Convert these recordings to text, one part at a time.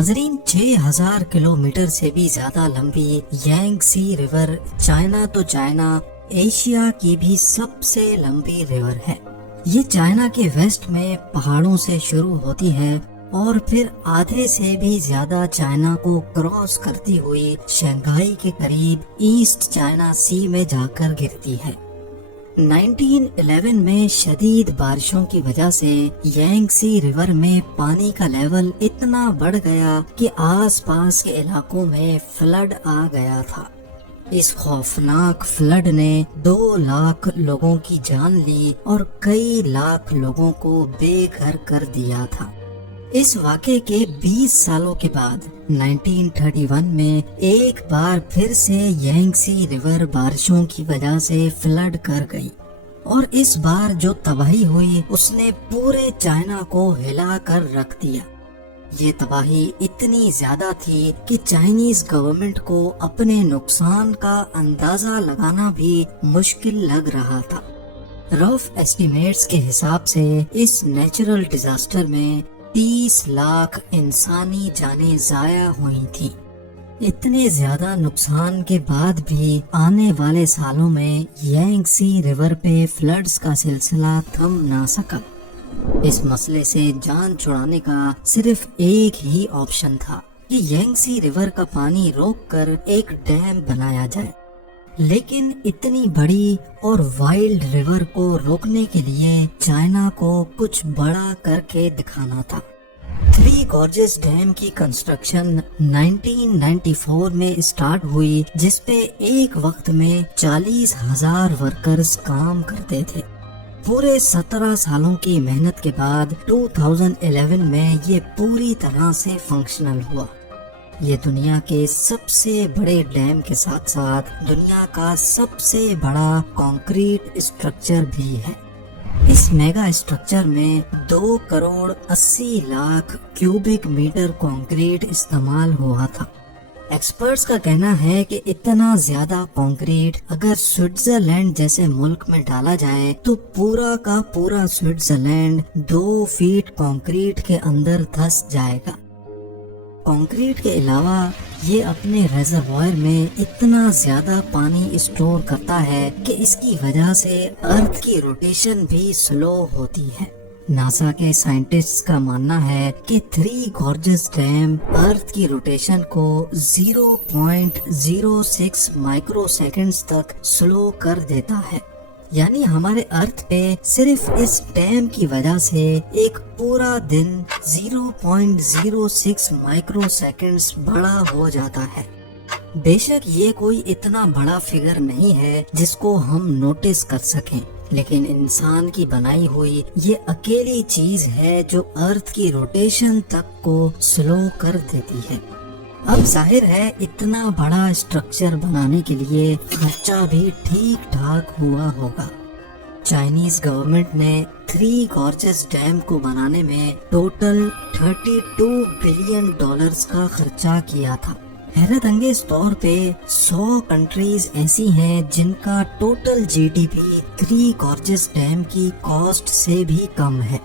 ناظرین 6000 کلومیٹر سے بھی زیادہ لمبی یانگسی ریور چائنا ایشیا کی بھی سب سے لمبی ریور ہے۔ یہ چائنا کے ویسٹ میں پہاڑوں سے شروع ہوتی ہے اور پھر آدھے سے بھی زیادہ چائنا کو کراس کرتی ہوئی شنگھائی کے قریب ایسٹ چائنا سی میں جا کر گرتی ہے۔ 1911 میں شدید بارشوں کی وجہ سے یانگسی ریور میں پانی کا لیول اتنا بڑھ گیا کہ آس پاس کے علاقوں میں فلڈ آ گیا تھا۔ اس خوفناک فلڈ نے 2 لاکھ لوگوں کی جان لی اور کئی لاکھ لوگوں کو بے گھر کر دیا تھا۔ اس واقعے کے 20 سالوں کے بعد 1931 میں ایک بار پھر سے یانگسی ریور بارشوں کی وجہ سے فلڈ کر گئی اور اس بار جو تباہی ہوئی اس نے پورے چائنا کو ہلا کر رکھ دیا۔ یہ تباہی اتنی زیادہ تھی کہ چائنیز گورنمنٹ کو اپنے نقصان کا اندازہ لگانا بھی مشکل لگ رہا تھا۔ رف ایسٹیمیٹس کے حساب سے اس نیچرل ڈیزاسٹر میں 30 لاکھ انسانی جانیں ضائع ہوئی تھی۔ اتنے زیادہ نقصان کے بعد بھی آنے والے سالوں میں یانگسی ریور پہ فلڈز کا سلسلہ تھم نہ سکا۔ اس مسئلے سے جان چھڑانے کا صرف ایک ہی آپشن تھا کہ یانگسی ریور کا پانی روک کر ایک ڈیم بنایا جائے، لیکن اتنی بڑی اور وائلڈ ریور کو روکنے کے لیے چائنا کو کچھ بڑا کر کے دکھانا تھا۔ 3 گارجز ڈیم کی کنسٹرکشن 1994 میں اسٹارٹ ہوئی، جس پہ ایک وقت میں 40,000 ورکرز کام کرتے تھے۔ پورے 17 سالوں کی محنت کے بعد 2011 میں یہ پوری طرح سے فنکشنل ہوا۔ یہ دنیا کے سب سے بڑے ڈیم کے ساتھ ساتھ دنیا کا سب سے بڑا کنکریٹ اسٹرکچر بھی ہے۔ اس میگا اسٹرکچر میں 2 crore 80 lakh cubic metre concrete استعمال ہوا تھا۔ ایکسپرٹس کا کہنا ہے کہ اتنا زیادہ کنکریٹ اگر سوئٹزرلینڈ جیسے ملک میں ڈالا جائے تو پورا کا پورا سوئٹزرلینڈ 2 فیٹ کنکریٹ کے اندر دھس جائے گا۔ کنکریٹ کے علاوہ یہ اپنے ریزروائر میں اتنا زیادہ پانی اسٹور کرتا ہے کہ اس کی وجہ سے ارتھ کی روٹیشن بھی سلو ہوتی ہے۔ ناسا کے سائنٹسٹ کا ماننا ہے کہ 3 گارجز ڈیم ارتھ کی روٹیشن کو 0.06 مائکرو سیکنڈز تک سلو کر دیتا ہے، یعنی ہمارے ارتھ پہ صرف اس ڈیم کی وجہ سے ایک پورا دن 0.06 مائکرو سیکنڈز بڑا ہو جاتا ہے۔ بے شک یہ کوئی اتنا بڑا فگر نہیں ہے جس کو ہم نوٹس کر سکیں، لیکن انسان کی بنائی ہوئی یہ اکیلی چیز ہے جو ارتھ کی روٹیشن تک کو سلو کر دیتی ہے۔ اب ظاہر ہے اتنا بڑا اسٹرکچر بنانے کے لیے خرچہ بھی ٹھیک ٹھاک ہوا ہوگا۔ چائنیز گورنمنٹ نے 3 گارجز ڈیم کو بنانے میں ٹوٹل $32 بلین کا خرچہ کیا تھا۔ حیرت انگیز طور پہ 100 کنٹریز ایسی ہیں جن کا ٹوٹل GDP 3 گارجز ڈیم کی کاسٹ سے بھی کم ہے۔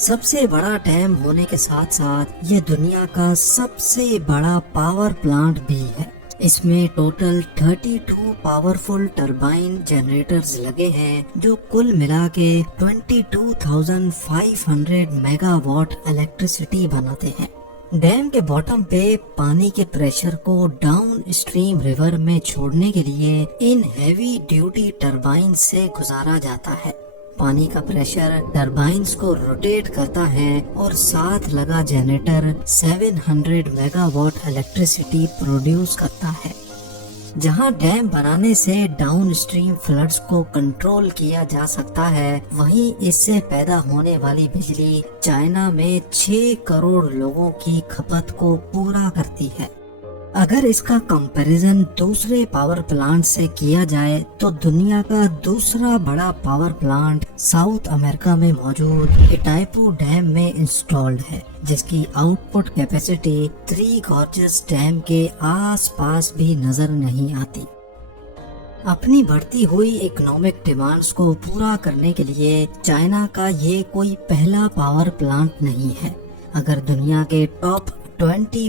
سب سے بڑا ڈیم ہونے کے ساتھ ساتھ یہ دنیا کا سب سے بڑا پاور پلانٹ بھی ہے۔ اس میں ٹوٹل 32 پاورفل ٹربائن جنریٹرز لگے ہیں جو کل ملا کے 22,500 میگا واٹ الیکٹریسٹی بناتے ہیں۔ ڈیم کے باٹم پہ پانی کے پریشر کو ڈاؤن اسٹریم ریور میں چھوڑنے کے لیے ان ہیوی ڈیوٹی ٹربائن سے گزارا جاتا ہے۔ پانی کا پریشر ٹربائنز کو روٹیٹ کرتا ہے اور ساتھ لگا generator 700 mega what electricity produce کرتا ہے۔ جہاں ڈیم بنانے سے ڈاؤن اسٹریم فلڈز کو کنٹرول کیا جا سکتا ہے، وہیں اس سے پیدا ہونے والی بجلی چائنا میں 6 کروڑ لوگوں کی کھپت کو پورا کرتی ہے۔ اگر اس کا کمپیریزن دوسرے پاور پلانٹ سے کیا جائے تو دنیا کا دوسرا بڑا پاور پلانٹ ساؤتھ امریکہ میں موجود اٹائپو ڈیم میں انسٹالڈ ہے، جس کی output capacity 3 Gorges Dam کے آس پاس بھی نظر نہیں آتی۔ اپنی بڑھتی ہوئی اکنامک ڈیمانڈز کو پورا کرنے کے لیے چائنا کا یہ کوئی پہلا پاور پلانٹ نہیں ہے۔ اگر دنیا کے ٹاپ 20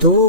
2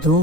2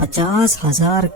50,000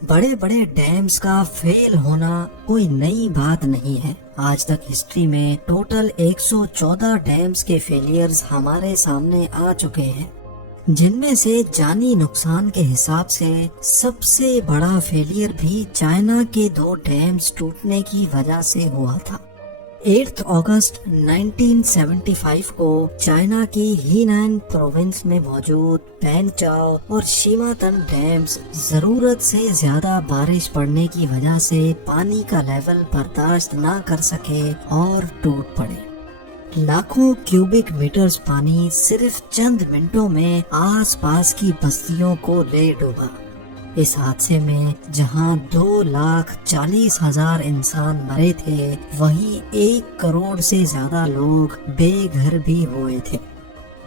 بڑے بڑے ڈیمز کا فیل ہونا کوئی نئی بات نہیں ہے. آج تک ہسٹری میں ٹوٹل 114 ڈیمز کے فیلیئرز ہمارے سامنے آ چکے ہیں، جن میں سے جانی نقصان کے حساب سے سب سے بڑا فیلیئر بھی چائنا کے 2 ڈیمز ٹوٹنے کی وجہ سے ہوا تھا. 8 اگست 1975 کو چائنا کی ہینان پروونس میں موجود پینچاؤ اور شیماتن ڈیمز ضرورت سے زیادہ بارش پڑنے کی وجہ سے پانی کا لیول برداشت نہ کر سکے اور ٹوٹ پڑے. لاکھوں کیوبک میٹرز پانی صرف چند منٹوں میں آس پاس کی بستیوں کو لے ڈوبا. اس حادثے میں جہاں 2,40,000 انسان مرے تھے، وہیں 1 کروڑ سے زیادہ لوگ بے گھر بھی ہوئے تھے.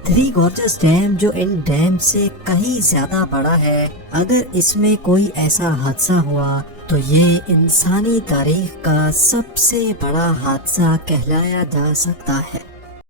3 گورجس ڈیم جو ان ڈیم سے کہیں زیادہ بڑا ہے، اگر اس میں کوئی ایسا حادثہ ہوا تو یہ انسانی تاریخ کا سب سے بڑا حادثہ کہلایا جا سکتا ہے.